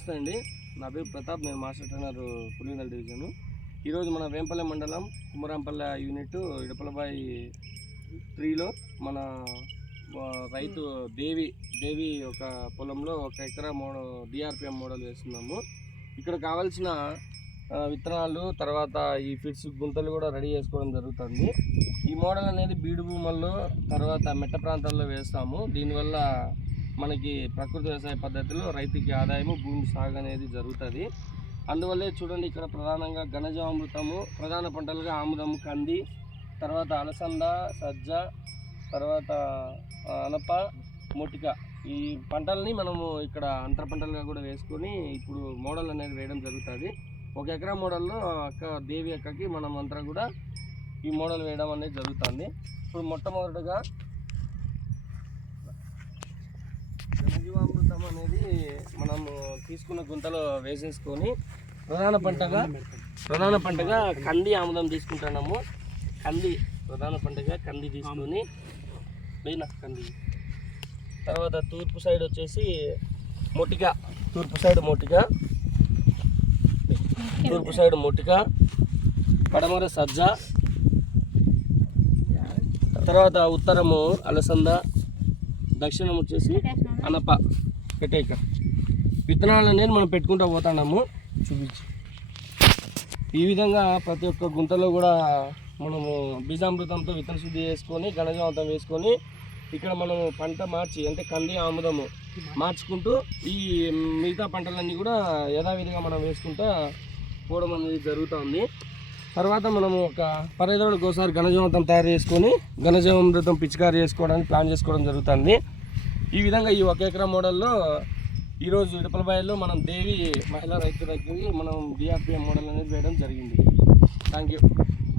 నమస్తే అండి. నా పేరు ప్రతాప్ నేను మాస్టర్ ట్రైనర్ పులివెందుల డివిజను. ఈరోజు మన వేంపల్లె మండలం కుమరాంపల్లె యూనిట్ ఇడపలబాయి త్రీలో మన రైతు దేవి దేవి ఒక పొలంలో ఒక ఎకరా మోడల్ డిఆర్పిఎం మోడల్ వేస్తున్నాము. ఇక్కడ కావాల్సిన విత్తనాలు తర్వాత ఈ ఫిట్స్ గుంతలు కూడా రెడీ చేసుకోవడం జరుగుతుంది. ఈ మోడల్ అనేది బీడు భూముల్లో తర్వాత మెట్ట ప్రాంతాల్లో వేస్తాము. దీనివల్ల మనకి ప్రకృతి వ్యవసాయ పద్ధతిలో రైతుకి ఆదాయము భూమి సాగు అనేది జరుగుతుంది. అందువల్లే చూడండి ఇక్కడ ప్రధానంగా ఘనజామృతము ప్రధాన పంటలుగా ఆముదము కంది తర్వాత అలసంద సజ్జ తర్వాత అనప మొటిక. ఈ పంటల్ని మనము ఇక్కడ అంతర పంటలుగా కూడా వేసుకొని ఇప్పుడు మోడల్ అనేది వేయడం జరుగుతుంది. ఒక ఎకరా మోడల్లో అక్క దేవి అక్కకి మనం అంతా కూడా ఈ మోడల్ వేయడం అనేది జరుగుతుంది. ఇప్పుడు మొట్టమొదటిగా మొత్తం అనేది మనము తీసుకున్న గుంతలో వేసేసుకొని ప్రధాన పంటగా ప్రధాన పంటగా కంది ఆముదం తీసుకుంటున్నాము. కంది ప్రధాన పంటగా కంది తీసుకొని మెయిన్ కంది. తర్వాత తూర్పు సైడ్ వచ్చేసి మొటిక తూర్పు సైడ్ మొటిక తూర్పు సైడ్ మొటిక పడమర సజ్జ తర్వాత ఉత్తరము అలసంద దక్షిణం వచ్చేసి అనప. పెట్టేక విత్తనాలు అనేది మనం పెట్టుకుంటూ పోతున్నాము. చూపించి. ఈ విధంగా ప్రతి ఒక్క గుంతలో కూడా మనము బీజామృతంతో విత్తన శుద్ధి చేసుకొని గణజామృతం వేసుకొని ఇక్కడ మనము పంట మార్చి అంటే కంది ఆముదము మార్చుకుంటూ ఈ మిగతా పంటలన్నీ కూడా యథావిధిగా మనం వేసుకుంటా పోవడం అనేది జరుగుతుంది తర్వాత మనము ఒక పదహైదు ఒకసారి ఘనజీవంతం తయారు చేసుకొని ఘనజీవామృతం పిచికారి చేసుకోవడానికి ప్లాన్ చేసుకోవడం జరుగుతుంది ఈ విధంగా ఈ ఒక ఎకరా మోడల్లో ఈరోజు ఇడపలబాయిలో మనం దేవి మహిళా రైతు దగ్గరికి మనం డిఆర్పిఎం మోడల్ అనేది వేయడం జరిగింది. Thank you